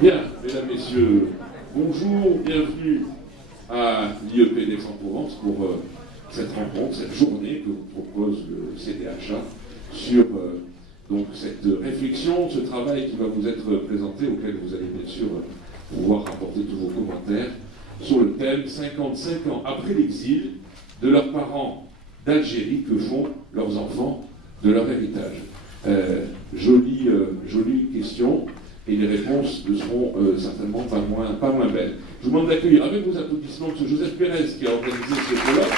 Bien, mesdames, messieurs, bonjour, bienvenue à l'IEP d'Aix-en-Provence pour cette rencontre, cette journée que vous propose le CDHA sur donc cette réflexion, ce travail qui va vous être présenté, auquel vous allez bien sûr pouvoir apporter tous vos commentaires, sur le thème 55 ans après l'exil de leurs parents d'Algérie, que font leurs enfants de leur héritage. Jolie question, et les réponses ne seront certainement pas moins belles. Je vous demande d'accueillir avec vos applaudissements M. Joseph Pérez qui a organisé ce colloque,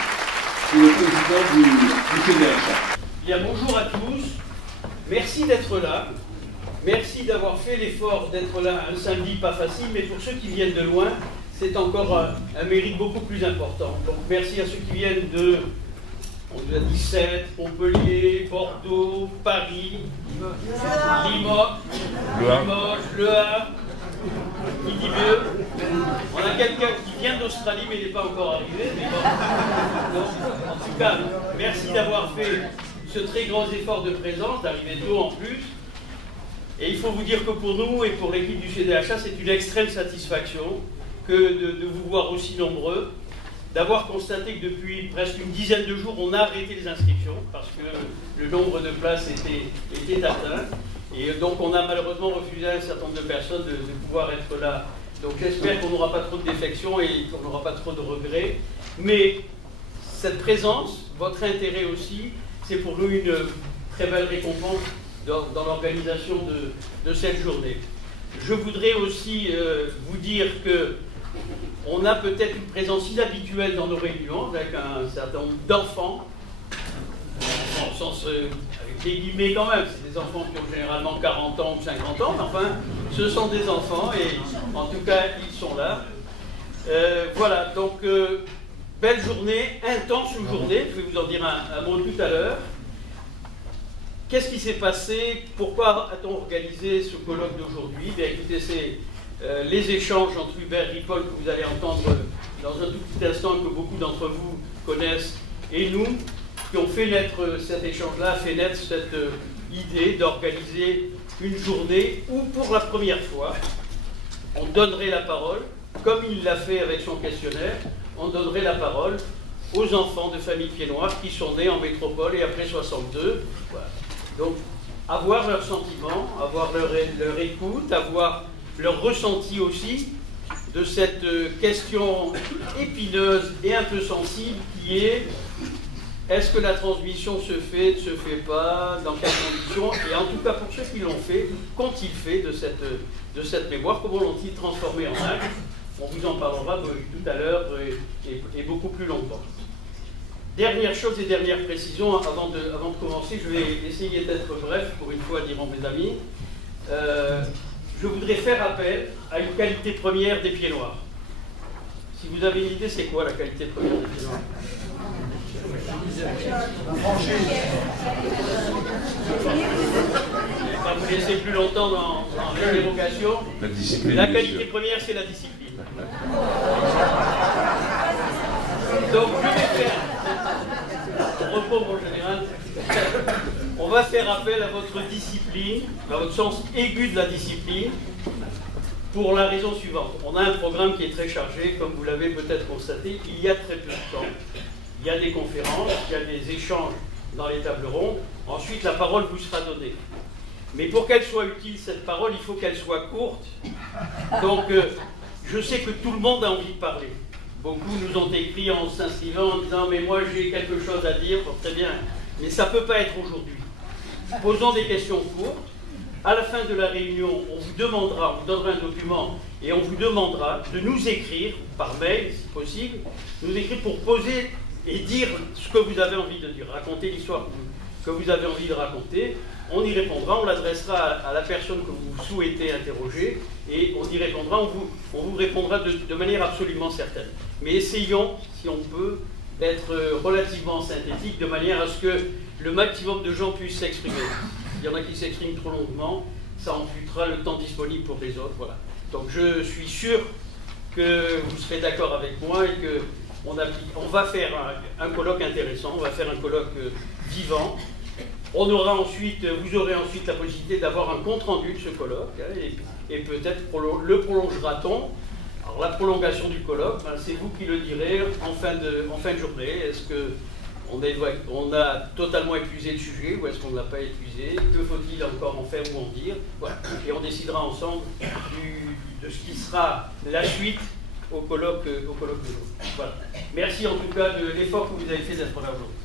et le président du CDHA. Bien, bonjour à tous, merci d'être là, merci d'avoir fait l'effort d'être là un samedi pas facile, mais pour ceux qui viennent de loin, c'est encore un mérite beaucoup plus important. Donc merci à ceux qui viennent de, on nous a dit 7, Montpellier, Bordeaux, Paris, Limoges, Le Havre, qui dit mieux. On a quelqu'un qui vient d'Australie mais il n'est pas encore arrivé. Mais bon. Donc, en tout cas, merci d'avoir fait ce très grand effort de présence, d'arriver tôt en plus. Et il faut vous dire que pour nous et pour l'équipe du CDHA, c'est une extrême satisfaction que de vous voir aussi nombreux, d'avoir constaté que depuis presque une dizaine de jours, on a arrêté les inscriptions parce que le nombre de places était atteint. Et donc on a malheureusement refusé à un certain nombre de personnes de pouvoir être là. Donc j'espère qu'on n'aura pas trop de défections et qu'on n'aura pas trop de regrets. Mais cette présence, votre intérêt aussi, c'est pour nous une très belle récompense dans l'organisation de cette journée. Je voudrais aussi vous dire que on a peut-être une présence inhabituelle dans nos réunions, avec un certain nombre d'enfants, au sens, avec des guillemets quand même, c'est des enfants qui ont généralement 40 ans ou 50 ans, mais enfin, ce sont des enfants, et en tout cas, ils sont là. Voilà, donc, belle journée, intense journée, je vais vous en dire un mot tout à l'heure. Qu'est-ce qui s'est passé? Pourquoi a-t-on organisé ce colloque d'aujourd'hui? Bien écoutez, c'est les échanges entre Hubert Ripoll que vous allez entendre dans un tout petit instant, que beaucoup d'entre vous connaissent, et nous, qui ont fait naître cet échange-là, fait naître cette idée d'organiser une journée où, pour la première fois, on donnerait la parole, comme il l'a fait avec son questionnaire, on donnerait la parole aux enfants de familles pieds-noirs qui sont nés en métropole et après 62. Voilà. Donc, avoir leurs sentiments, avoir leur écoute, avoir leur ressenti aussi de cette question épineuse et un peu sensible qui est: est-ce que la transmission se fait, ne se fait pas, dans quelles conditions? Et en tout cas, pour ceux qui l'ont fait, qu'ont-ils fait de cette mémoire? Comment l'ont-ils transformée en acte? On vous en parlera tout à l'heure et beaucoup plus longtemps. Dernière chose et dernière précision, avant de commencer, je vais essayer d'être bref, pour une fois, diront mes amis. Je voudrais faire appel à une qualité première des pieds noirs. Si vous avez une idée, c'est quoi la qualité première des pieds noirs? La franchise. Je ne vais pas vous laisser plus longtemps dans l'évocation. La discipline. La qualité première, c'est la discipline. Donc, je vais faire, repos mon général, on va faire appel à votre discipline, à votre sens aigu de la discipline, pour la raison suivante. On a un programme qui est très chargé, comme vous l'avez peut-être constaté, il y a très peu de temps. Il y a des conférences, il y a des échanges dans les tables rondes. Ensuite, la parole vous sera donnée. Mais pour qu'elle soit utile, cette parole, il faut qu'elle soit courte. Donc, je sais que tout le monde a envie de parler. Beaucoup nous ont écrit en s'inscrivant en disant « mais moi j'ai quelque chose à dire », bon, très bien, mais ça ne peut pas être aujourd'hui. Posons des questions courtes. À la fin de la réunion, on vous demandera, on vous donnera un document et on vous demandera de nous écrire, par mail si possible, nous écrire pour poser et dire ce que vous avez envie de dire, raconter l'histoire que vous avez envie de raconter. On y répondra, on l'adressera à la personne que vous souhaitez interroger et on y répondra, on vous répondra de manière absolument certaine. Mais essayons, si on peut, d'être relativement synthétique de manière à ce que le maximum de gens puissent s'exprimer. S'il y en a qui s'expriment trop longuement, ça amputera le temps disponible pour les autres. Voilà. Donc je suis sûr que vous serez d'accord avec moi et qu'on va faire un colloque intéressant, on va faire un colloque vivant. On aura ensuite, vous aurez ensuite la possibilité d'avoir un compte-rendu de ce colloque, hein, et peut-être le prolongera-t-on. Alors la prolongation du colloque, ben, c'est vous qui le direz en fin de journée. Est-ce qu'on a totalement épuisé le sujet ou est-ce qu'on ne l'a pas épuisé? Que faut-il encore en faire ou en dire? Voilà. Et on décidera ensemble de ce qui sera la suite au colloque de l'eau. Voilà. Merci en tout cas de l'effort que vous avez fait d'être là aujourd'hui.